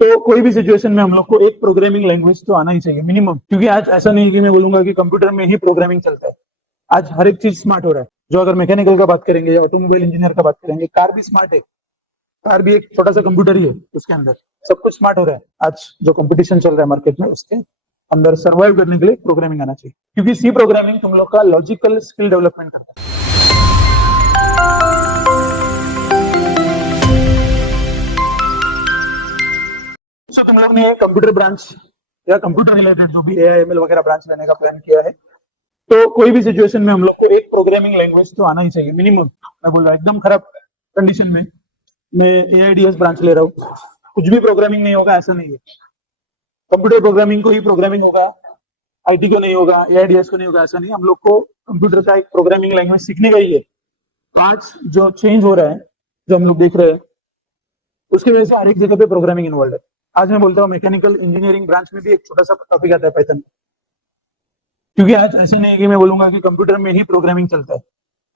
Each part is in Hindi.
तो कोई भी सिचुएशन में हम लोग को एक प्रोग्रामिंग लैंग्वेज तो आना ही चाहिए मिनिमम, क्योंकि आज ऐसा नहीं है कि मैं बोलूंगा कि कंप्यूटर में ही प्रोग्रामिंग चलता है। आज हर एक चीज स्मार्ट हो रहा है। जो अगर मैकेनिकल का बात करेंगे या ऑटोमोबाइल इंजीनियर का बात करेंगे, कार भी स्मार्ट है। कार भी एक छोटा सा कंप्यूटर ही है, उसके अंदर सब कुछ स्मार्ट हो रहा है। आज जो कंपटीशन चल रहा है मार्केट में, उसके अंदर सर्वाइव करने के लिए प्रोग्रामिंग आना चाहिए, क्योंकि सी प्रोग्रामिंग तुम लोग का लॉजिकल स्किल डेवलपमेंट करता है। तो तुम लोग ने कंप्यूटर ब्रांच या कंप्यूटर रिलेटेड जो भी एआईएमएल वगैरह ब्रांच लेने का प्लान किया है, तो कोई भी सिचुएशन में हम लोग को एक प्रोग्रामिंग लैंग्वेज तो आना ही चाहिए मिनिमम। मैं बोल रहा हूँ एकदम खराब कंडीशन में मैं एआईडीएस ब्रांच ले रहा हूँ, कुछ भी प्रोग्रामिंग नहीं होगा ऐसा नहीं है। कंप्यूटर प्रोग्रामिंग को ही प्रोग्रामिंग होगा, आईटी को नहीं होगा, एआईडीएस को नहीं होगा ऐसा नहीं। हम लोग को कंप्यूटर का एक प्रोग्रामिंग लैंग्वेज सीखने का ही है। तो आज जो चेंज हो रहा है, जो हम लोग देख रहे हैं, उसकी वजह से हर एक जगह पे प्रोग्रामिंग इन्वॉल्व है। आज मैं बोलता हूँ मैकेनिकल इंजीनियरिंग ब्रांच में भी एक छोटा सा टॉपिक आता है पाइथन, क्योंकि आज ऐसे नहीं है कि मैं बोलूंगा कि कंप्यूटर में ही प्रोग्रामिंग चलता है।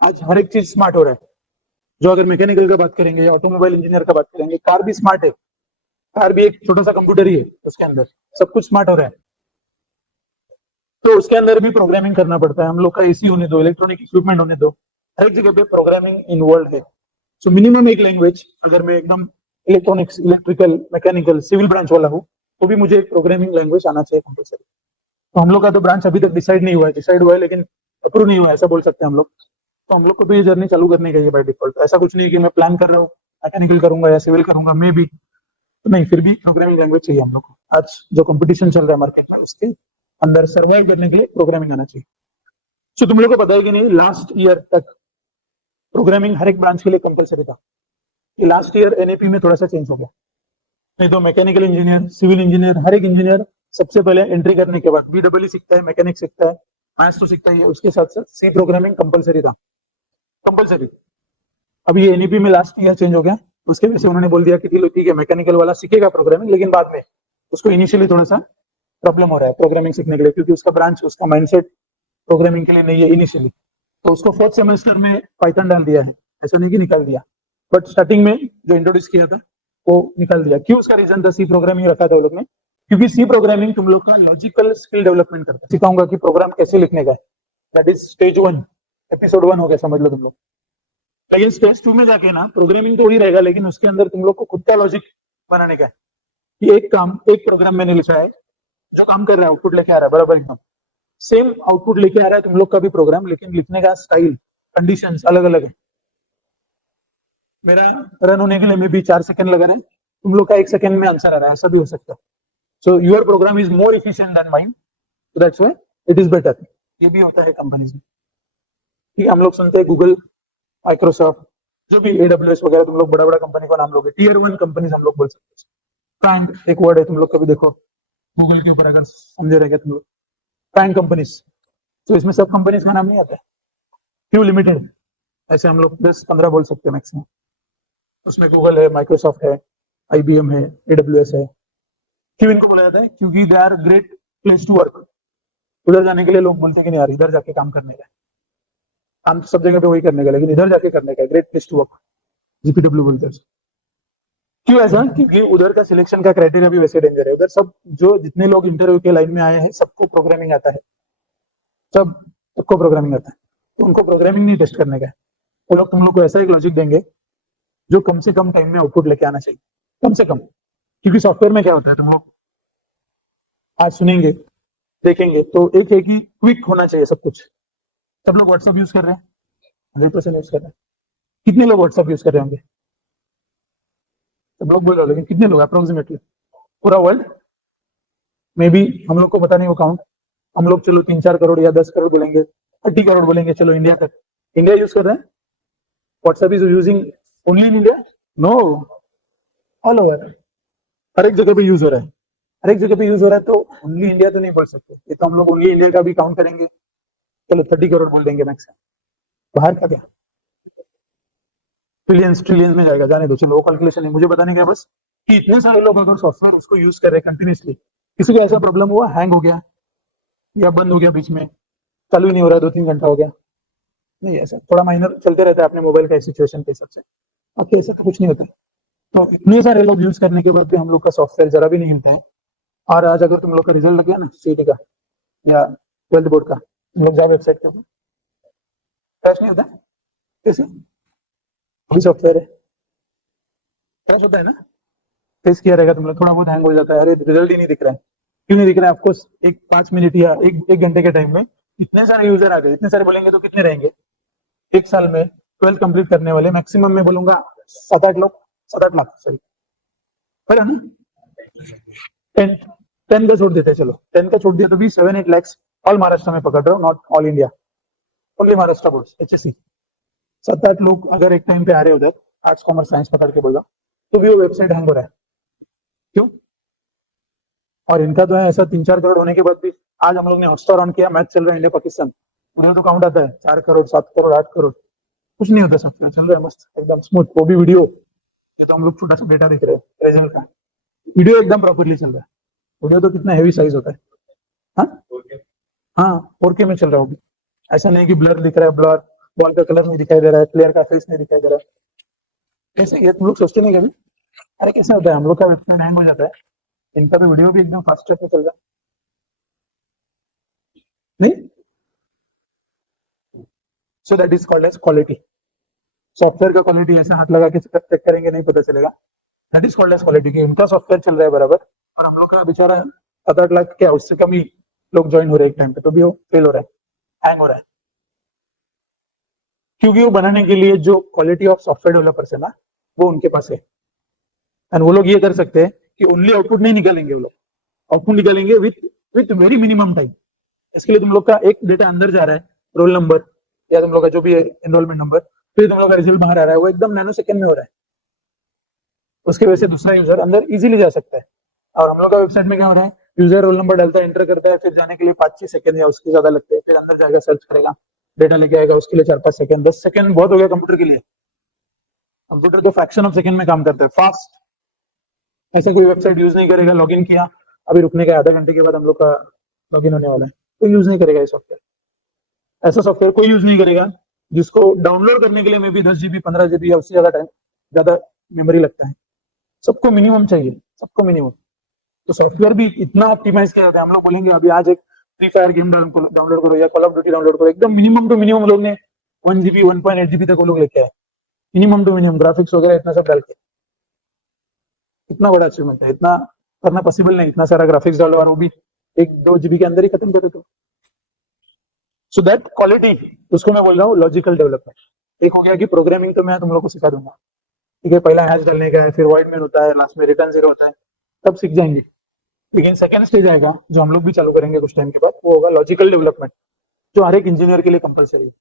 आज हर एक चीज स्मार्ट हो रहा है। जो अगर मैकेनिकल का बात करेंगे या ऑटोमोबाइल इंजीनियर का बात करेंगे, कार भी स्मार्ट है। कार भी एक छोटा सा कंप्यूटर ही है, उसके अंदर सब कुछ स्मार्ट हो रहा है। तो उसके अंदर भी प्रोग्रामिंग करना पड़ता है। हम लोग का एसी होने दो, इलेक्ट्रॉनिक इक्विपमेंट होने दो, हर एक जगह पे प्रोग्रामिंग इन्वॉल्व है। सो मिनिमम एक लैंग्वेज, अगर मैं एकदम electronics, electrical, mechanical, civil branch वाला हूँ, तो भी मुझे एक प्रोग्रामिंग लैंग्वेज आना चाहिए कंपल्सरी। तो हम लोग का तो ब्रांच अभी तक डिसाइड नहीं हुआ है, डिसाइड हुआ है लेकिन अप्रूव नहीं हुआ है, ऐसा बोल सकते हैं हम लोग। तो हम लोग को तो ये जर्नी चालू करने का है बाय डिफॉल्ट। ऐसा कुछ नहीं कि मैं प्लान कर रहा हूँ मैकेनिकल करूंगा या सिविल करूंगा, मैं भी तो नहीं, फिर भी प्रोग्रामिंग लैंग्वेज चाहिए हम लोग को। आज जो कंपटीशन चल रहा है मार्केट में, उसके अंदर सर्वाइव करने के लिए प्रोग्रामिंग आना चाहिए। सो तुम लोग को पता है कि नहीं, लास्ट ईयर तक प्रोग्रामिंग हर एक ब्रांच के लिए कंपलसरी था। लास्ट ईयर एनएपी में थोड़ा सा चेंज हो गया। नहीं तो मैकेनिकल इंजीनियर, सिविल इंजीनियर, हर एक इंजीनियर सबसे पहले एंट्री करने के बाद बीडब्ल्यू सीखता है, मैकेनिक सीखता है, मैथ्स तो सीखता ही है, उसके साथ साथ सी प्रोग्रामिंग कंपलसरी था, कंपलसरी। अब ये एनईपी में लास्ट ईयर चेंज हो गया। उसके वजह से उन्होंने बोल दिया कि चलो ठीक है, मैकेनिकल वाला सीखेगा प्रोग्रामिंग, लेकिन बाद में उसको इनिशियली थोड़ा सा प्रॉब्लम हो रहा है प्रोग्रामिंग सीखने के लिए, क्योंकि उसका ब्रांच, उसका माइंडसेट प्रोग्रामिंग के लिए नहीं है इनिशियली। तो उसको फोर्थ सेमेस्टर में पाइथन डाल दिया है, ऐसा नहीं कि निकाल दिया, बट स्टार्टिंग में जो इंट्रोड्यूस किया था वो निकाल दिया। क्यों? उसका रीजन था सी प्रोग्रामिंग रखा था वो लोग ने, क्योंकि सी प्रोग्रामिंग तुम लोग का लॉजिकल स्किल डेवलपमेंट करता है। सिखाऊंगा कि प्रोग्राम कैसे लिखने का है, दैट इज स्टेज 1, एपिसोड 1 हो गया, समझ लो तुम लोग। लेकिन स्टेज 2 में जाके ना प्रोग्रामिंग तो वही रहेगा, लेकिन उसके अंदर तुम लोग को खुद का लॉजिक बनाने का है कि एक काम, एक प्रोग्राम मैंने लिखा है, जो काम कर रहा है आउटपुट लेके आ रहा है, बराबर एकदम सेम आउटपुट लेके आ रहा है तुम लोग का भी प्रोग्राम, लेकिन लिखने का स्टाइल, कंडीशंस अलग अलग है। मेरा रन होने के लिए में भी 4 सेकंड लगा रहा है, तुम लोग का 1 सेकंड में आंसर आ रहा है, ऐसा भी हो सकता है। So your program is more efficient than mine, so that's why it is better. ये भी होता है कंपनीज में। ठीक है, हम लोग सुनते हैं गूगल, माइक्रोसॉफ्ट, जो भी एडब्ल्यूएस वगैरह, तुम लोग बड़ा बड़ा कंपनी का नाम लोगे, टियर 1 कंपनीज हम लोग बोल सकते हैं। बैंक एक वर्ड है, तुम लोग कभी देखो गूगल के ऊपर, अगर समझे रहेगा तुम लोग, बैंक कंपनीज, तो इसमें सब कंपनीज का नाम नहीं आता है, क्यों लिमिटेड, ऐसे हम लोग 10-15 बोल सकते हैं मैक्सिमम। उसमें गूगल है, माइक्रोसॉफ्ट है, आईबीएम है, एडब्ल्यूएस है। क्यों इनको बोला जाता है? क्योंकि they are great place to work. उधर जाने के लिए लोग बोलते हैं कि नहीं यार, इधर जाके काम करने का, काम तो सब जगह पे वही करने का, लेकिन इधर जाके करने का, ग्रेट प्लेस टू वर्क, जीपीडब्ल्यू बोलते हैं। क्यों ऐसा? क्योंकि उधर का सिलेक्शन का क्राइटेरिया भी वैसे डेंजर है। उधर सब, जो जितने लोग इंटरव्यू के लाइन में आए हैं, सबको प्रोग्रामिंग आता है, सबको प्रोग्रामिंग आता है, तो उनको प्रोग्रामिंग नहीं टेस्ट करने का है। वो लोग तुम लोग को ऐसा एक लॉजिक देंगे जो कम से कम टाइम में आउटपुट लेके आना चाहिए, कम से कम। क्योंकि सॉफ्टवेयर में क्या होता है, तुम लोग आज सुनेंगे, देखेंगे, तो एक है कि क्विक होना चाहिए सब कुछ। सब लोग व्हाट्सएप यूज कर रहे हैं, 100% यूज कर रहे हैं। कितने लोग व्हाट्सएप यूज कर रहे होंगे? सब लोग बोल रहे हो, लेकिन कितने लोग अप्रोक्सीमेटली? पूरा वर्ल्ड में भी हम लोग को पता नहीं वो काउंट। हम लोग चलो 3-4 करोड़ या 10 करोड़ बोलेंगे, 30 करोड़ बोलेंगे, चलो इंडिया तक। इंडिया यूज कर रहे हैं WhatsApp, is using only in India? No, all over, हर एक जगह पे यूज हो रहा है, हर एक जगह पे यूज हो रहा है। तो ओनली इंडिया तो नहीं बोल सकते, ये तो हम लोग ओनली इंडिया का भी काउंट करेंगे, चलो 30 करोड़ बोल देंगे मैक्सिमम। बाहर का क्या, ट्रिलियंस ट्रिलियंस में जाएगा, जाने दो, चलो वो कैलकुलेशन है, मुझे बताने का बस कि इतने सारे लोग अगर सॉफ्टवेयर उसको यूज कर रहे हैं कंटिन्यूसली, किसी को ऐसा प्रॉब्लम हुआ, हैंग हो गया या बंद हो गया, बीच में चालू ही नहीं हो रहा, 2-3 घंटा हो गया? नहीं, ऐसा थोड़ा माइनर चलते रहता है अपने मोबाइल का सिचुएशन के हिसाब से, बाकी ऐसा तो कुछ नहीं होता। तो इतने सारे लोग यूज करने के बाद भी हम लोग का सॉफ्टवेयर जरा भी नहीं हिलता है। और आज अगर तुम लोग का रिजल्ट लग गया ना सीईटी का या 12th बोर्ड का, तुम लोग जाओ वेबसाइट पे, क्रैश नहीं होता है? कैसे? वही सॉफ्टवेयर है, क्रैश होता है ना? फेस किया रहेगा तुम लोग, थोड़ा बहुत हैंग हो जाता है, अरे रिजल्ट ही नहीं दिख रहा है। क्यों नहीं दिख रहा है? ऑफकोर्स एक 5 मिनट या एक घंटे के टाइम में इतने सारे यूजर आ गए, इतने सारे बोलेंगे तो कितने रहेंगे? एक साल में 12 कंप्लीट करने वाले मैक्सिमम में बोलूंगा 7-8 लोग, 7-8 लाख, सॉरी, पर है ना? 10 10 का छोड़ देते हैं, चलो 10 का छोड़ दिया तो भी 7-8 lakhs ऑल महाराष्ट्र में पकड़ रहे हो, not all India, only Maharashtra board HSC। 7-8 लोग अगर एक टाइम पे आ रहे हो उधर, आर्ट्स कॉमर्स साइंस पकड़ के बोल रहा, तो भी वो वेबसाइट हैंग हो रहा है। क्यों? और इनका तो है ऐसा 3-4 करोड़ होने के बाद भी, आज हम लोग ने हॉटस्टार ऑन किया, मैच चल रहा है इंडिया पाकिस्तान, उन्हें तो काउंट आता है 4 करोड़ 7 करोड़ 8 करोड़, कुछ नहीं होता, सब चल रहा है मस्त एकदम स्मूथ। वो भी वीडियो, तो हम लोग छोटा सा डेटा देख रहे हैं रिजल्ट का, वीडियो एकदम प्रॉपरली चल रहा है। वीडियो तो कितना हैवी साइज होता है, हाँ हाँ 4K में चल रहा है वो भी, ऐसा नहीं कि ब्लर दिख रहा है, ब्लर बॉल का कलर नहीं दिखाई दे रहा है, प्लेयर का फेस नहीं दिखाई दे रहा है। कैसे ये तुम लोग सोचते नहीं कभी? अरे कैसे होता है, हम लोग का वेबसाइट हैंग हो जाता है, इनका भी वीडियो भी एकदम फास्ट ट्रैक पे चल रहा है नहीं? So that is called as quality. Software का क्वालिटी ऐसे हाथ लगा के चेक करेंगे नहीं पता चलेगा, that is called as quality, कि इनका सॉफ्टवेयर चल रहा है बराबर और हम लोग का बेचारा 7-8 लाख क्या उससे कम ही लोग ज्वाइन हो रहे हैं एक टाइम पे, तो भी वो फेल हो रहा है, हैंग हो रहा है। क्योंकि वो बनाने के लिए जो क्वालिटी ऑफ सॉफ्टवेयर डेवलपर्स है ना, वो उनके पास है। एंड वो लोग ये कर सकते हैं कि ओनली आउटपुट नहीं निकालेंगे, वो लोग आउटपुट निकालेंगे विथ वेरी मिनिमम टाइम। इसके लिए तुम लोग का एक डेटा अंदर जा रहा है, रोल नंबर या तुम लोग का जो भी है एनरोलमेंट नंबर, फिर तुम लोग का रिजल्ट बाहर आ रहा है, वो एकदम नैनो सेकंड में हो रहा है। उसकी वजह से दूसरा यूजर अंदर इजीली जा सकता है। और हम लोग का वेबसाइट में क्या हो रहा है, यूजर रोल नंबर डालता है, एंटर करता है, फिर जाने के लिए 5-6 सेकंड या उसके ज्यादा लगते हैं, फिर अंदर जाएगा, सर्च करेगा, डेटा लेके आएगा, उसके लिए 4-5 सेकंड, 10 सेकंड बहुत हो गया कंप्यूटर के लिए। कंप्यूटर तो फ्रैक्शन ऑफ सेकंड में काम करता है, फास्ट। ऐसा कोई वेबसाइट यूज नहीं करेगा, लॉगिन किया, अभी रुकने का आधा घंटे के बाद हम लोग का लॉगिन होने वाला है, तो यूज नहीं करेगा ये सॉफ्टवेयर। ऐसा सॉफ्टवेयर कोई यूज नहीं करेगा जिसको डाउनलोड करने के लिए में भी 10 GB 15 GB या उससे ज्यादा टाइम, ज्यादा मेमोरी लगता है। सबको मिनिमम चाहिए, सबको मिनिमम। तो सॉफ्टवेयर भी इतना ऑप्टिमाइज किया जाता है, हम लोग बोलेंगे अभी आज एक फ्री फायर गेम डाउनलोड करो या कॉल ऑफ ड्यूटी डाउनलोड करो, एकदम मिनिमम टू मिनिमम लोग ने 1 GB 1.8 GB तक वो लोग लेके आए, मिनिमम टू मिनिमम, ग्राफिक्स वगैरह इतना सब डाल के। इतना बड़ा अचीवमेंट है, इतना करना पॉसिबल नहीं, इतना सारा ग्राफिक्स डालो और वो भी 1-2 GB के अंदर ही खत्म करे तो। सो दैट क्वालिटी, उसको मैं बोल रहा हूँ लॉजिकल डेवलपमेंट। एक हो गया कि प्रोग्रामिंग तो मैं तुम लोग को सिखा दूंगा, ठीक है, पहला हैश डालने का है, फिर वॉइड मेन होता है, लास्ट में रिटर्न 0 होता है, तब सीख जाएंगे। लेकिन सेकंड स्टेज आएगा जो हम लोग भी चालू करेंगे कुछ टाइम के बाद, वो होगा लॉजिकल डेवलपमेंट, जो हर एक इंजीनियर के लिए कंपलसरी है।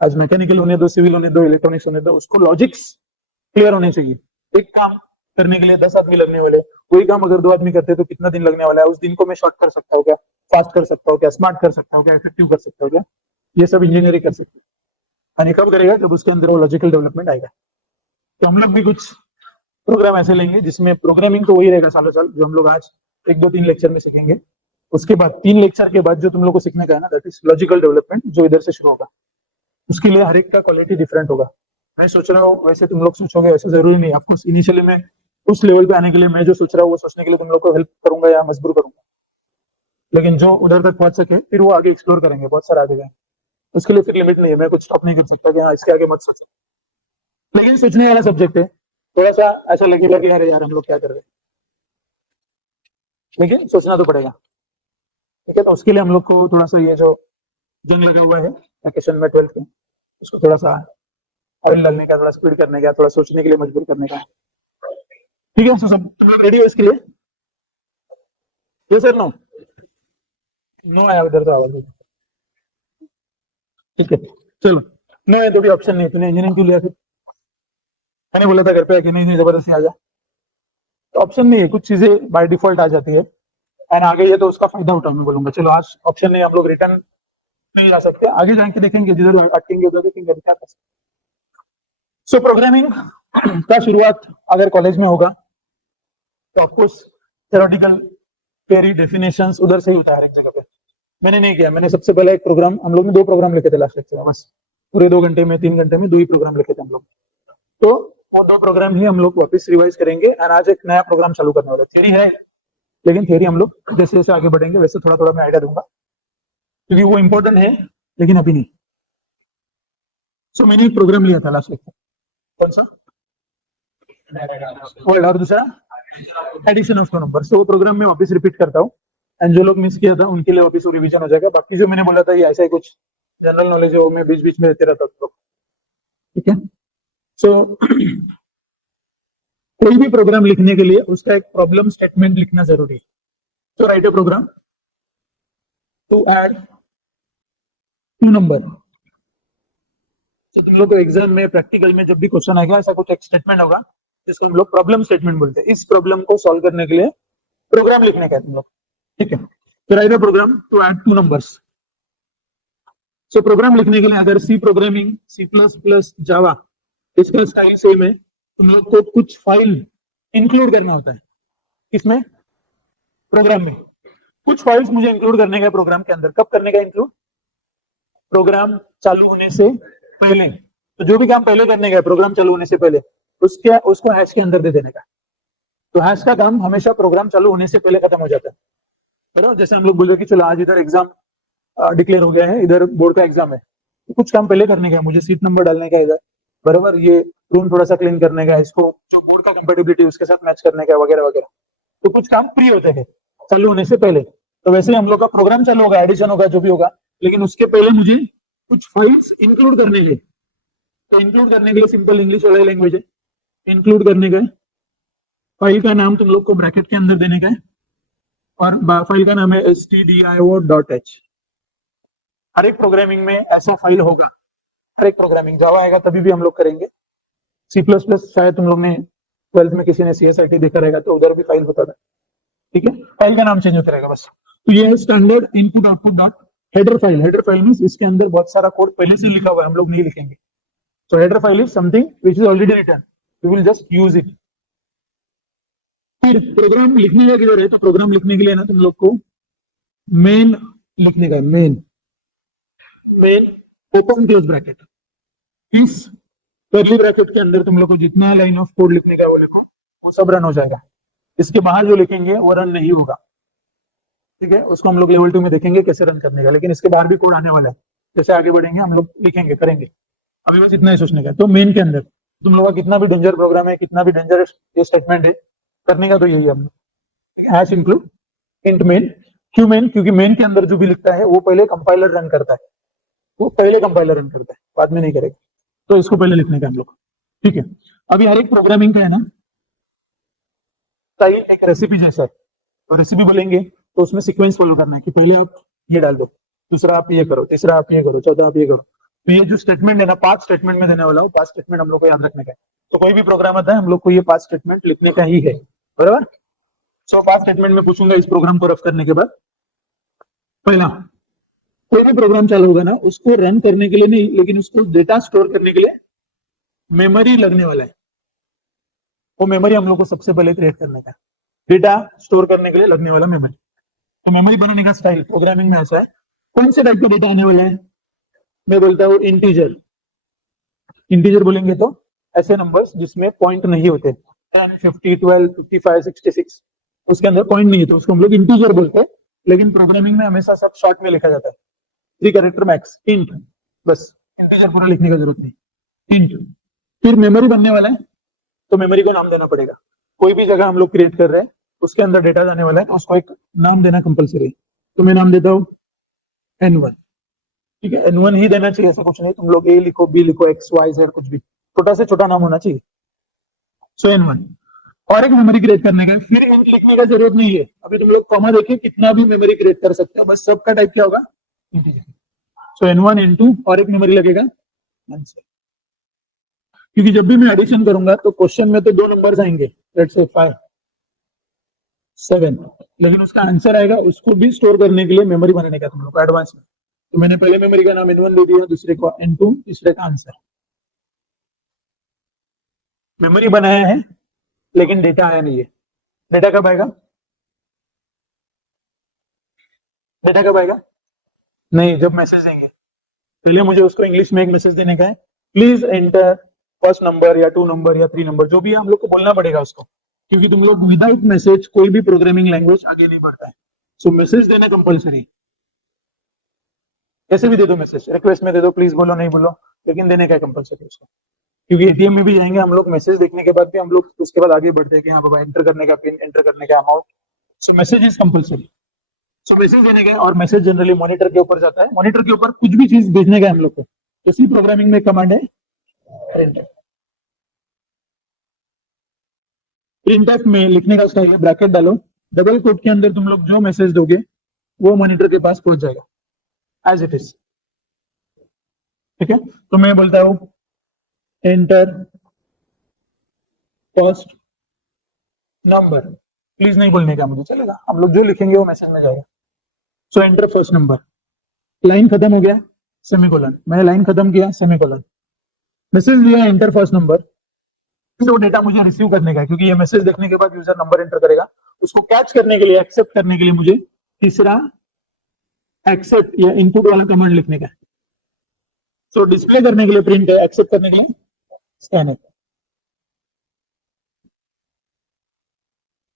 आज मैकेनिकल होने दो, सिविल होने दो, इलेक्ट्रॉनिक्स होने दो, उसको लॉजिक्स क्लियर होने चाहिए। एक काम करने के लिए 10 आदमी लगने वाले, वही काम अगर 2 आदमी करते तो कितना दिन लगने वाला है, उस दिन को मैं शॉर्ट कर सकता हूँ क्या, फास्ट कर सकता हूँ क्या, स्मार्ट कर सकता हूँ क्या, इफेक्टिव कर सकता हूँ क्या, ये सब इंजीनियरिंग कर सकती है। कब करेगा, जब उसके अंदर वो लॉजिकल डेवलपमेंट आएगा। तो हम लोग भी कुछ प्रोग्राम ऐसे लेंगे जिसमें प्रोग्रामिंग तो वही रहेगा सालों साल, जो हम लोग आज 1-2-3 लेक्चर में सीखेंगे। उसके बाद 3 लेक्चर के बाद जो तुम लोग को सीखने का है ना, दैट इज लॉजिकल डेवलपमेंट, जो इधर से शुरू होगा। उसके लिए हर एक का क्वालिटी डिफरेंट होगा। मैं सोच रहा हूँ वैसे तुम लोग सोचोगे, वैसे जरूरी नहीं। ऑफ कोर्स इनिशियली मैं उस लेवल पे आने के लिए मैं जो सोच रहा हूँ वो सोचने के लिए तुम लोग को हेल्प करूंगा या मजबूर करूंगा, लेकिन जो उधर तक पहुंच सके फिर वो आगे एक्सप्लोर करेंगे, बहुत सारा आगे जाएंगे। उसके लिए फिर लिमिट नहीं है, मैं कुछ स्टॉप नहीं कर सकता कि हाँ इसके आगे मत सोचो। लेकिन सोचने वाला सब्जेक्ट है, थोड़ा सा ऐसा लगेगा कि यार हम लोग क्या कर रहे हैं, लेकिन सोचना तो पड़ेगा, ठीक है। तो उसके लिए हम लोग को थोड़ा सा ये जो जंग लगा हुआ है वैकेशन में 12th में, उसको थोड़ा सा ऑयल डालने का, थोड़ा स्पीड करने का, थोड़ा सोचने के लिए मजबूर करने का, ठीक है। सब रेडी हो इसके लिए? ये सर नो नो आया उधर तो आवाज, ठीक है चलो। नो है तो भी ऑप्शन नहीं, तूने इंजीनियरिंग क्यों लिया फिर? मैंने बोला था घर पे आके नहीं जबरदस्ती आ जा, तो ऑप्शन नहीं है, कुछ चीजें बाय डिफॉल्ट आ जाती है एंड आ गई है तो उसका फायदा उठाओ। मैं बोलूंगा चलो आज ऑप्शन नहीं, हम लोग रिटर्न नहीं ला सकते, आगे जाके देखेंगे, जिधर अटकेंगे उधर देखेंगे क्या कर सकते। सो प्रोग्रामिंग का शुरुआत अगर कॉलेज में होगा तो ऑफकोर्स थ्योरेटिकल थ्योरी डेफिनेशंस उधर से ही होता है हर एक जगह पे। मैंने नहीं किया, मैंने सबसे पहले एक प्रोग्राम, हम लोग ने 2 प्रोग्राम लिखे थे लास्ट लेक्चर में, बस पूरे 2 घंटे में 3 घंटे में 2 ही प्रोग्राम लिखे थे हम लोग। तो वो 2 प्रोग्राम ही हम लोग वापस रिवाइज करेंगे और आज एक नया प्रोग्राम चालू करने वाले। थ्योरी है, लेकिन थ्योरी हम लोग जैसे जैसे आगे बढ़ेंगे वैसे थोड़ा थोड़ा मैं आइडिया दूंगा, क्योंकि वो इंपॉर्टेंट है, लेकिन अभी नहीं। सो मैंने एक प्रोग्राम लिया था लास्ट वीक, कौन सा, वर्ड, और दूसरा एडिशन ऑफ 2 नंबर। सो वो प्रोग्राम में वापस रिपीट करता हूँ, एंड जो लोग मिस किया था उनके लिए वापस वो रिवीजन हो जाएगा। बाकी जो मैंने बोला था ये ऐसा ही कुछ जनरल नॉलेज है, वो मैं बीच बीच में देते रहता हूँ, ठीक है। सो कोई भी प्रोग्राम लिखने के लिए उसका एक प्रॉब्लम स्टेटमेंट लिखना जरूरी है। तो write a program to add 2 number. तो तुम लोग को एग्जाम में, प्रैक्टिकल में जब भी क्वेश्चन आएगा, ऐसा कुछ एक स्टेटमेंट होगा जिसको हम लोग प्रॉब्लम स्टेटमेंट बोलते हैं। इस प्रॉब्लम को सॉल्व करने के लिए प्रोग्राम लिखने का है तुम लोग, ठीक है। तो write a program to add 2 numbers. So program लिखने के लिए अगर C programming, C plus plus, Java, इसका स्टाइल सेम है। तुम लोग को कुछ फाइल इंक्लूड करना होता है, किसमें, प्रोग्राम में। कुछ फाइल्स मुझे इंक्लूड करने का प्रोग्राम के अंदर। कब करने का इंक्लूड, प्रोग्राम चालू होने से पहले। तो जो भी काम पहले करने का है प्रोग्राम चालू होने से पहले, उसको हैश के अंदर दे देने का। तो हैश का काम हमेशा प्रोग्राम चालू होने से पहले खत्म हो जाता है, बराबर। जैसे हम लोग बोल रहे कि चलो आज इधर एग्जाम डिक्लेयर हो गया है, इधर बोर्ड का एग्जाम है, तो कुछ काम पहले करने का है, मुझे सीट नंबर डालने का इधर, बराबर, ये रूम थोड़ा सा क्लीन करने का है, इसको जो बोर्ड का कंपेटिबिलिटी उसके साथ मैच करने का, वगैरह वगैरह। तो कुछ काम फ्री होते हैं चालू होने से पहले। तो वैसे ही हम लोग का प्रोग्राम चालू होगा, एडिशन होगा, जो भी होगा, लेकिन उसके पहले मुझे कुछ फाइल्स इंक्लूड करने के लिए। तो इंक्लूड करने के लिए सिंपल इंग्लिश वाला लैंग्वेज है। इंक्लूड करने का फाइल का नाम तुम लोग को ब्रैकेट के अंदर देने का है, और फाइल का नाम है stdio.h। हर एक प्रोग्रामिंग में ऐसा फाइल होगा, हर एक प्रोग्रामिंग। जावा आएगा तभी भी हम लोग करेंगे। सी प्लस प्लस शायद तुम लोग ने 12th में किसी ने CSIT देखा रहेगा, तो उधर भी फाइल होता था, ठीक है। फाइल का नाम चेंज होता रहेगा बस। तो ये है standard input output dot header file. Header file means इसके अंदर बहुत सारा कोड पहले से लिखा हुआ है, हम लोग नहीं लिखेंगे। So header file is something which is already written. We will just use it. फिर प्रोग्राम लिखने का किधर है, तो प्रोग्राम लिखने के लिए ना तुम लोग को मेन लिखने का है। Main open close bracket. इस कर्ली ब्रैकेट के अंदर तुम लोग को जितना लाइन ऑफ कोड लिखने का है वो लिखो, वो सब रन हो जाएगा। इसके बाहर जो लिखेंगे वो रन नहीं होगा, ठीक है। उसको हम लोग लेवल 2 में देखेंगे कैसे रन करने का, लेकिन इसके बाहर भी कोड आने वाला है। जैसे आगे बढ़ेंगे हम लोग लिखेंगे, करेंगे। अभी बस इतना ही सोचने का। तो मेन के अंदर तुम लोग का कितना भी डेंजर प्रोग्राम है, कितना भी डेंजरस ये स्टेटमेंट है, करने का तो यही है हम लोग। Hash include int main. क्यों मेन, क्योंकि मेन के अंदर जो भी लिखता है वो पहले कंपाइलर रन करता है, वो पहले कंपाइलर रन करता है, बाद में नहीं करेगा। तो इसको पहले लिखने का हम लोग, ठीक है। अभी हर एक प्रोग्रामिंग का है ना स्टाइल एक रेसिपी जैसा है। तो रेसिपी बोलेंगे तो उसमें सीक्वेंस फॉलो करना है कि पहले आप ये डाल दो, दूसरा आप ये करो, तीसरा आप ये करो, चौथा आप ये करो। तो ये जो स्टेटमेंट है ना 5 स्टेटमेंट में देने वाला हूँ, 5 स्टेटमेंट हम लोग को याद रखने का है। तो कोई भी प्रोग्राम आता है हम लोग को ये 5 स्टेटमेंट लिखने का ही है, बराबर। सो 5 स्टेटमेंट में पूछूंगा इस प्रोग्राम को रफ करने के बाद। पहला, कोई भी प्रोग्राम चालू होगा ना उसको रन करने के लिए नहीं, लेकिन उसको डेटा स्टोर करने के लिए मेमोरी लगने वाला है। वो मेमोरी हम लोग को सबसे पहले क्रिएट करने का, डेटा स्टोर करने के लिए लगने वाला मेमोरी। तो मेमोरी बनाने का स्टाइल प्रोग्रामिंग में ऐसा है। कौन से टाइप का डेटा आने वाला है, मैं बोलता हूँ इंटीजर। इंटीजर बोलेंगे तो ऐसे नंबर्स जिसमें पॉइंट नहीं होते, 10, 50, 12, 55, 66, उसके अंदर पॉइंट नहीं है, तो उसको हम लोग इंटीजर बोलते हैं। लेकिन प्रोग्रामिंग में हमेशा सब शॉर्ट में लिखा जाता है, 3 कैरेक्टर मैक्स, इंट, बस। इंटीजर पूरा लिखने का जरूरत नहीं, इंट। फिर मेमोरी बनने वाला है, तो मेमोरी को नाम देना पड़ेगा। कोई भी जगह हम लोग क्रिएट कर रहे हैं उसके अंदर डेटा जाने वाला है, तो उसको एक नाम देना कंपलसरी है। तो मैं नाम देता हूँ N1, ठीक है। N1 ही देना चाहिए, ऐसा कुछ नहीं। तुम लोग A लिखो, B लिखो, X, Y, Z, कुछ भी छोटा से छोटा नाम होना चाहिए। सो N1 और एक मेमोरी क्रिएट करने का, फिर इंट लिखने का जरूरत नहीं है। अभी तुम लोग कॉमा देखिए, कितना भी मेमोरी क्रिएट कर सकते हो, बस सबका टाइप क्या होगा, इंटीजर। सो N1, N2 और एक मेमोरी लगेगा आंसर। क्योंकि जब भी मैं एडिशन करूंगा तो क्वेश्चन में तो 2 नंबर्स आएंगे, लेट्स से 5, 7, लेकिन उसका आंसर आएगा, उसको भी स्टोर करने के लिए मेमोरी बनाने का तुम लोग एडवांस में। तो मैंने पहले मेमोरी का नाम N1 दे दिया, दूसरे को N2, तीसरे का आंसर। मेमोरी बनाया है लेकिन डेटा आया नहीं है। डेटा कब आएगा, डेटा कब आएगा, नहीं, जब मैसेज देंगे। पहले मुझे उसको इंग्लिश में एक मैसेज देने का है, प्लीज एंटर फर्स्ट नंबर या 2 नंबर या 3 नंबर जो भी है हम लोग को बोलना पड़ेगा उसको, क्योंकि तुम लोग विदाउट मैसेज कोई भी प्रोग्रामिंग लैंग्वेज आगे नहीं बढ़ता है। सो मैसेज देना कंपलसरी, कैसे भी दे दो मैसेज, रिक्वेस्ट में दे दो, प्लीज बोलो नहीं बोलो, लेकिन देने का कंपलसरी उसको, क्योंकि एटीएम में भी जाएंगे हम लोग, मैसेज देखने के बाद भी हम लोग उसके बाद आगे बढ़ते हैं कि हाँ बाबा एंटर करने का पिन, एंटर करने का amount. So message is compulsory. So message देने का, और मैसेज जनरली मॉनिटर के ऊपर जाता है, मॉनिटर के ऊपर कुछ भी चीज भेजने का हम लोग को। तो सी प्रोग्रामिंग में कमांड है प्रिंटफ। प्रिंटफ में लिखने का स्टाइल है ब्रैकेट डालो, डबल कोट के अंदर तुम लोग जो मैसेज दोगे वो मॉनिटर के पास पहुंच जाएगा एज इट इज। ठीक है, तो मैं बोलता हूं एंटर फर्स्ट नंबर, प्लीज नहीं बोलने का मुझे, चलेगा, हम लोग जो लिखेंगे वो मैसेज में जाएगा। सो एंटर फर्स्ट नंबर, लाइन खत्म हो गया, सेमीकोलन, मैंने लाइन खत्म किया, सेमीकोलन, मैसेज दिया एंटर फर्स्ट नंबर। तो डेटा मुझे रिसीव करने का है, क्योंकि ये मैसेज देखने के बाद यूजर नंबर एंटर करेगा, उसको कैच करने के लिए, एक्सेप्ट करने के लिए मुझे तीसरा एक्सेप्ट या इनपुट वाला कमांड लिखने का है। सो डिस्प्ले करने के लिए प्रिंट है, एक्सेप्ट करने के लिए स्कैन है।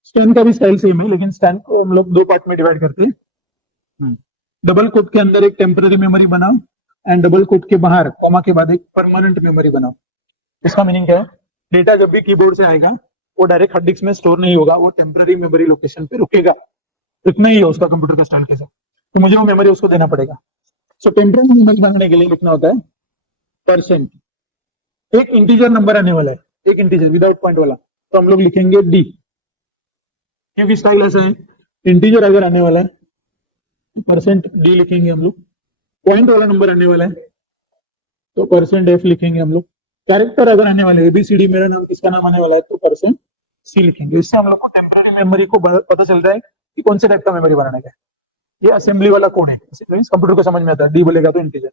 स्कैन का भी स्टाइल सेम है, लेकिन स्कैन को हम लोग दो पार्ट में डिवाइड करते हैं। डबल कोट के अंदर एक टेम्पररी मेमोरी बनाओ एंड डबल कोट के बाहर कॉमा के बाद एक परमानेंट मेमोरी बनाओ। इसका मीनिंग क्या है, डेटा जब भी कीबोर्ड से आएगा वो डायरेक्ट हार्ड डिस्क में स्टोर नहीं होगा, वो टेम्पररी मेमोरी लोकेशन पे रुकेगा, रुकना ही है उसका कंप्यूटर के स्टाइल के साथ, तो मुझे वो मेमोरी उसको देना पड़ेगा। सो टेम्पररी मेमोरी बनाने के लिए लिखना होता है परसेंट, एक इंटीजर नंबर आने वाला है, एक इंटीजर विदाउट पॉइंट वाला, तो हम लोग लिखेंगे डी, क्योंकि स्टाइल ऐसा है, इंटीजर अगर आने वाला है परसेंट डी लिखेंगे हम लोग, पॉइंट वाला नंबर आने वाला है तो परसेंट एफ लिखेंगे हम लोग, कैरेक्टर अगर आने वाले एबीसीडी, मेरा नाम किसका नाम आने वाला है तो परसेंट सी लिखेंगे। इससे हम लोग को टेम्पररी मेमोरी को पता चलता है कि कौन से टाइप का मेमोरी बनाने का है। ये असेंबली वाला कोड है, कंप्यूटर को समझ में आता है, डी बोलेगा तो इंटीजर।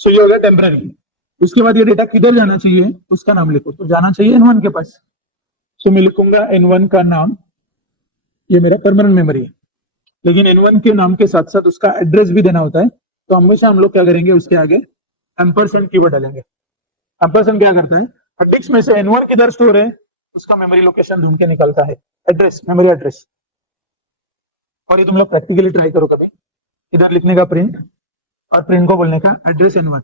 सो ये हो गया टेम्पररी। उसके बाद ये डेटा किधर जाना चाहिए उसका नाम लिखो, तो जाना चाहिए N1 के पास, सो मैं लिखूंगा N1 का नाम, ये मेरा परमानेंट मेमोरी है, लेकिन N1 के नाम के साथ साथ उसका एड्रेस भी देना होता है, तो हमेशा हम लोग क्या करेंगे, उसके आगे एम्परसेंड कीवर्ड डालेंगे। एम्परसेंड क्या करता है, हार्ड डिस्क में से N1 किधर स्टोर है उसका मेमोरी लोकेशन ढूंढ के निकालता है, एड्रेस, मेमोरी एड्रेस। और ये तुम लोग प्रैक्टिकली ट्राई करो कभी, इधर लिखने का प्रिंट और प्रिंट को बोलने का एड्रेस N1,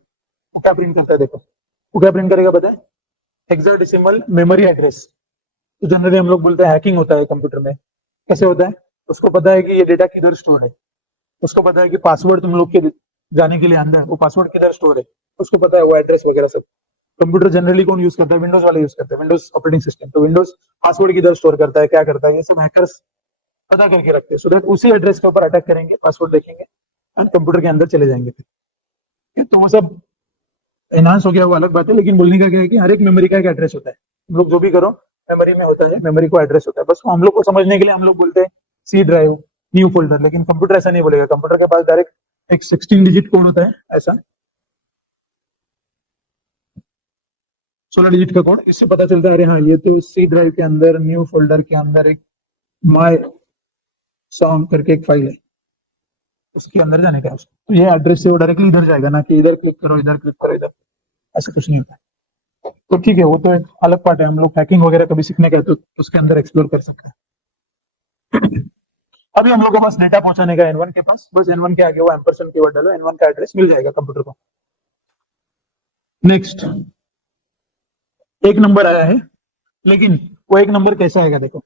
वो क्या प्रिंट करता है देखो, वो क्या प्रिंट करेगा पता है, हेक्साडेसिमल मेमोरी एड्रेस। तो जनरली हम लोग बोलते हैं हैकिंग होता है कंप्यूटर में, कैसे होता है, उसको पता है कि ये डेटा किधर स्टोर है, उसको पता है कि पासवर्ड तुम लोग के जाने के लिए अंदर वो पासवर्ड किधर स्टोर है, उसको पता है वो एड्रेस वगैरह सब। कंप्यूटर जनरली कौन यूज करता है, विंडोज वाले यूज करते हैं, विंडोज ऑपरेटिंग सिस्टम, तो विंडोज पासवर्ड किधर स्टोर करता है, क्या करता है, ये सब हैकर्स पता करके रखते हैं, सो दैट उसी एड्रेस के ऊपर अटैक करेंगे, पासवर्ड देखेंगे एंड कंप्यूटर के अंदर चले जाएंगे फिर। तो वो सब एनहांस हो गया वो अलग बात है, लेकिन बोलने का क्या है कि हर एक मेमोरी का एक एड्रेस होता है, हम लोग जो भी करो मेमोरी में होता है, मेमोरी को एड्रेस होता है, बस हम लोग को समझने के लिए हम लोग बोलते हैं सी ड्राइव, न्यू फोल्डर, लेकिन कंप्यूटर ऐसा नहीं बोलेगा, कंप्यूटर के पास डायरेक्ट एक 16 डिजिट कोड होता है, ऐसा 16 डिजिट का कोड, इससे पता चलता है अरे हाँ ये तो सी ड्राइव के अंदर न्यू फोल्डर के अंदर एक माय सॉन्ग करके एक फाइल है, उसके अंदर जाने का है उसको, तो ये एड्रेस से वो डायरेक्टली इधर जाएगा, ना कि इधर क्लिक करो इधर क्लिक करो इधर, ऐसा कुछ नहीं होता है। तो ठीक है, वो तो एक अलग पार्ट है, हम लोग हैकिंग वगैरह कभी सीखने का तो उसके अंदर एक्सप्लोर कर सकते हैं। अभी हम लोग के पास डेटा पहुंचाने का N1 के पास, बस N1 के आगे वो एम्परसेंड कीवर्ड डालो, N1 का एड्रेस मिल जाएगा कंप्यूटर को। नेक्स्ट, एक नंबर आया है, लेकिन वो एक नंबर कैसा आएगा देखो,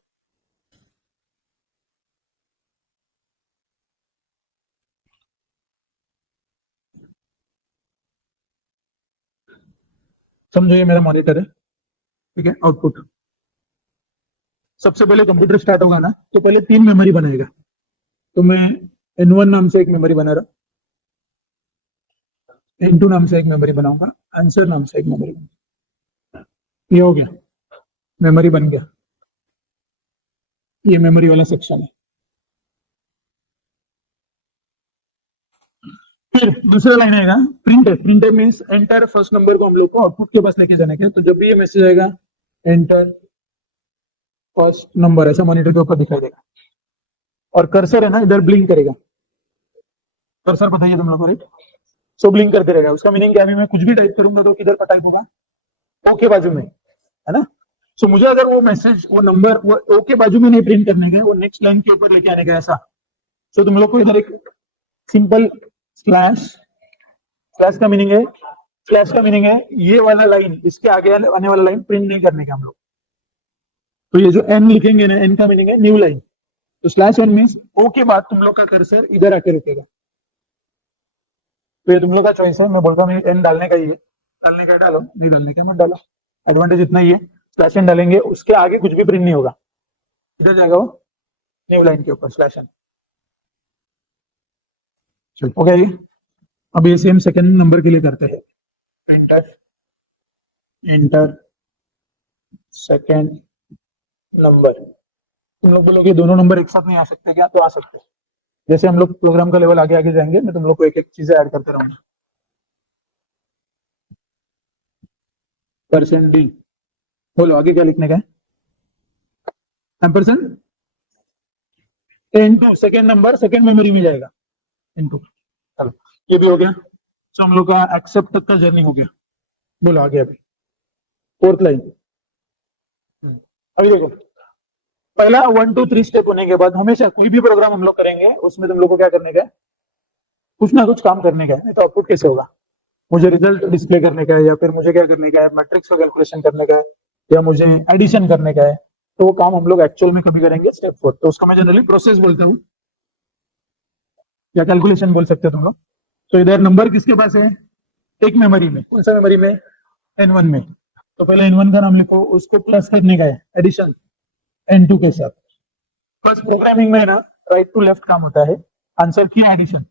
समझो ये मेरा मॉनिटर है, ठीक है, आउटपुट, सबसे पहले कंप्यूटर स्टार्ट होगा ना, तो पहले 3 मेमोरी बनाएगा, तो मैं N1 नाम से एक मेमोरी बना रहा, N2 नाम से एक मेमोरी बनाऊंगा, आंसर नाम से एक मेमोरी बनाऊंगा, ये हो गया, मेमोरी बन गया, ये मेमोरी वाला सेक्शन है। फिर दूसरा लाइन आएगा प्रिंट है, print means enter first number को हम लोग को आउटपुट के पास लेके जाने का, तो जब भी ये मैसेज आएगा एंटर फर्स्ट नंबर ऐसा मॉनिटर के ऊपर दिखाई देगा, और कर्सर है ना इधर ब्लिंक करेगा, कर्सर बताइए तुम लोग को, राइट, सो ब्लिंक करते रहेगा, उसका मीनिंग क्या है, मैं कुछ भी टाइप करूंगा तो किधर का टाइप होगा, ओ के बाजू में, है ना। सो मुझे अगर वो मैसेज, वो नंबर वो ओ के बाजू में नहीं प्रिंट करने का, वो नेक्स्ट लाइन के ऊपर लेके आने का ऐसा। सो तुम लोग को इधर एक सिंपल स्लैश, स्लैश का मीनिंग है, स्लैश का मीनिंग है ये वाला लाइन, इसके आगे आने वाला लाइन प्रिंट नहीं करने का हम लोग। तो ये जो एन लिखेंगे ना, एन का मीनिंग है न्यू लाइन। तो स्लैश एन मीन्स ओ के बाद तुम लोग का कर्सर इधर आके रुकेगा। तो ये तुम लोग का चॉइस है, मैं बोलता हूँ एन डालने का ही है, डालने का डालो, नहीं डालने का मत डालो। एडवांटेज इतना ही है, स्लैश एन डालेंगे उसके आगे कुछ भी प्रिंट नहीं होगा, इधर जाएगा वो न्यू लाइन के ऊपर स्लैश एन। चलो हो गया ये। अब ये सेम सेकंड नंबर के लिए करते हैं, प्रिंटर इंटर सेकंड नंबर। तुम लोग बोलोगे दोनों नंबर एक साथ नहीं आ सकते क्या? तो आ सकते हैं। जैसे हम लोग प्रोग्राम का लेवल आगे आगे जाएंगे, मैं तुम लोग को एक एक चीजें ऐड करते रहूंगा। परसेंट डी, बोलो आगे क्या लिखने का है? Ampersand into second number, second memory में जाएगा इनटू। चलो ये भी हो गया। तो हम लोग का एक्सेप्ट तक का जर्नी हो गया। बोलो आगे अभी फोर्थ लाइन। अभी देखो, पहला 1 2 3 स्टेप होने के बाद हमेशा कोई भी प्रोग्राम हम लोग करेंगे उसमें तुम लोग को क्या करने का है? कुछ ना कुछ काम करने का है, नहीं तो आउटपुट कैसे होगा? मुझे रिजल्ट डिस्प्ले करने का है, या फिर मुझे क्या करने का है, मैट्रिक्स का कैलकुलेशन करने का है, या मुझे एडिशन करने का है। तो वो काम हम लोग एक्चुअल में कभी करेंगे स्टेप 4। तो उसको मैं जनरली प्रोसेस बोलता हूँ, या कैलकुलेशन बोल सकते हो तुम लोग। तो इधर नंबर किसके पास है? एक मेमोरी में। कौन सा मेमोरी में? N1 में। तो पहले N1 का नाम लिखो, उसको प्लस करने का है एडिशन N2 के साथ। बस प्रोग्रामिंग में ना राइट टू लेफ्ट काम होता है। आंसर किया एडिशन,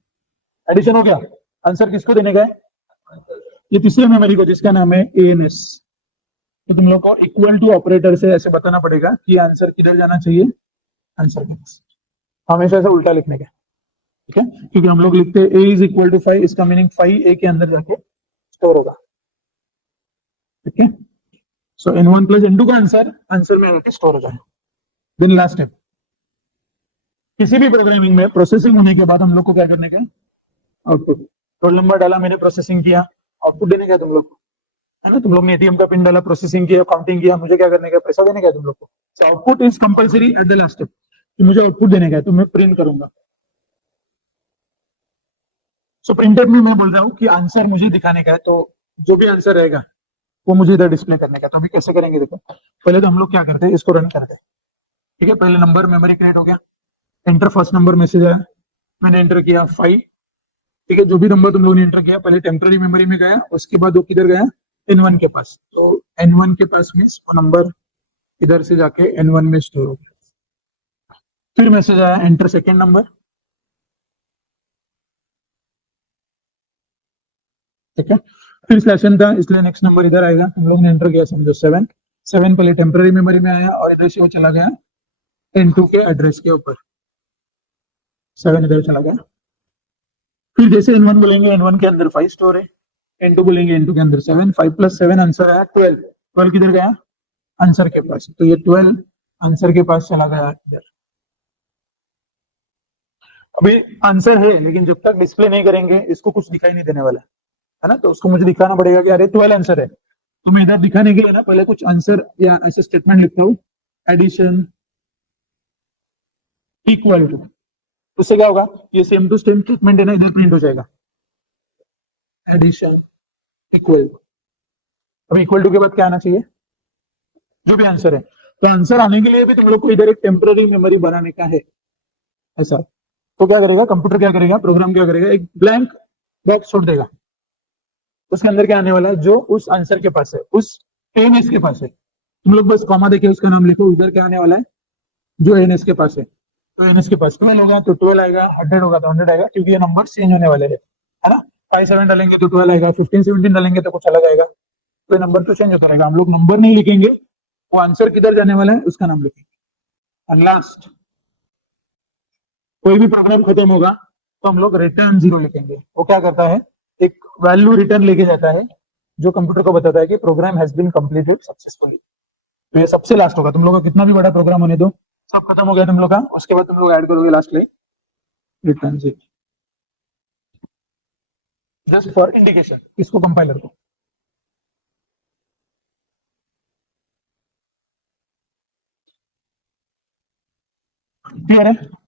एडिशन हो गया, आंसर किसको देने का है? ये तीसरे मेमोरी को, जिसका नाम है ANS। तो तुम लोग को इक्वल टू ऑपरेटर से ऐसे बताना पड़ेगा कि आंसर किधर जाना चाहिए, आंसर के पास। हमेशा ऐसा उल्टा लिखने का, ठीक है? क्योंकि हम लोग लिखते हैं A इज इक्वल टू 5, इसका मीनिंग 5 A के अंदर जाके स्टोर होगा, ठीक है? सो N1 प्लस N2 का आंसर में आके स्टोर हो जाए। देन लास्ट स्टेप, किसी भी प्रोग्रामिंग में प्रोसेसिंग होने के बाद हम लोग को क्या करने का है? आउटपुट। रोल नंबर डाला मैंने, प्रोसेसिंग किया, आउटपुट देने का है तुम लोग को, है ना। तुम लोग ने एटीएम का पिन डाला, प्रोसेसिंग किया, काउंटिंग किया, मुझे क्या करने का? पैसा देने का है तुम लोग को। So output is compulsory at the last step, कि मुझे आउटपुट देने का है, तो मैं प्रिंट करूंगा। सो प्रिंटर में मैं बोल रहा हूँ कि आंसर मुझे दिखाने का है, तो जो भी आंसर रहेगा वो मुझे इधर डिस्प्ले करने का। तो अभी कैसे करेंगे देखो। पहले तो हम लोग क्या करते हैं, इसको रन करते हैं, ठीक है। पहले नंबर मेमोरी क्रिएट हो गया, एंटर फर्स्ट नंबर मैसेज आया, मैंने एंटर किया 5, ठीक है। जो भी नंबर तुम लोगों ने एंटर किया पहले टेम्पररी मेमोरी में गया, उसके बाद वो किधर गया? N1 के पास। तो N1 के पास में नंबर इधर से जाके N1 में स्टोर हो गया। फिर मैसेज आया एंटर सेकेंड नंबर, ठीक है। फिर स्लैशन था, इसलिए नेक्स्ट नंबर इधर आएगा। तुम लोग ने एंटर किया समझो 7, 7 पहले टेम्पररी मेमोरी में आया और इधर से वो चला गया N2 के एड्रेस के ऊपर, 7 इधर चला गया। फिर जैसे N1 बोलेंगे, N1 के अंदर 5 स्टोर है, N2 बोलेंगे, N2 के अंदर 7, 5 प्लस 7 आंसर आया 12। 12 किधर गया? आंसर के पास। तो ये 12 आंसर के पास चला गया इधर। अभी आंसर है, लेकिन जब तक डिस्प्ले नहीं करेंगे इसको कुछ दिखाई नहीं देने वाला है ना। तो उसको मुझे दिखाना पड़ेगा कि अरे 12 आंसर है। तो मैं इधर दिखाने के लिए ना पहले कुछ आंसर या ऐसे स्टेटमेंट लिखता हूँ, एडिशन इक्वल टू। उससे क्या होगा? ये सेम टू सेम स्टेटमेंट है ना, इधर प्रिंट हो जाएगा, एडिशन इक्वल टू। अब इक्वल टू के बाद क्या आना चाहिए? जो भी आंसर है। तो आंसर आने के लिए भी तुम लोग को इधर एक टेम्पररी मेमोरी बनाने का है ऐसा। तो क्या करेगा कंप्यूटर, क्या करेगा प्रोग्राम, क्या करेगा? एक ब्लैंक बॉक्स छोड़ देगा, उसके अंदर क्या आने वाला है? जो उस आंसर के पास है, उस एएनएस के पास है। तुम लोग बस कॉमा देके उसका नाम लिखो, उधर क्या आने वाला है? जो एएनएस के पास है। तो एएनएस के पास 12 होगा तो 12 आएगा, 100 होगा तो 100 आएगा, क्योंकि ये नंबर चेंज होने वाले हैं, है ना। 5 7 डालेंगे तो 12 आएगा, 15 17 डालेंगे तो कुछ अलग आएगा। तो ये नंबर तो चेंज होता रहेगा। हम लोग नंबर नहीं लिखेंगे, वो आंसर किधर जाने वाला है उसका नाम लिखेंगे। और लास्ट, कोई भी प्रोग्राम खत्म होगा तो हम लोग रिटर्न 0 लिखेंगे। वो क्या करता है? एक वैल्यू रिटर्न लेके जाता है, जो कंप्यूटर को बताता है कि program has been completed successfully. तो ये सबसे लास्ट होगा। तुम लोग का कितना भी बड़ा प्रोग्राम होने दो, सब खत्म हो गया तुम लोग का, उसके बाद तुम लोग ऐड करोगे लास्ट में रिटर्न 0, जस्ट फॉर इंडिकेशन, इसको कंपाइलर को। क्लियर है?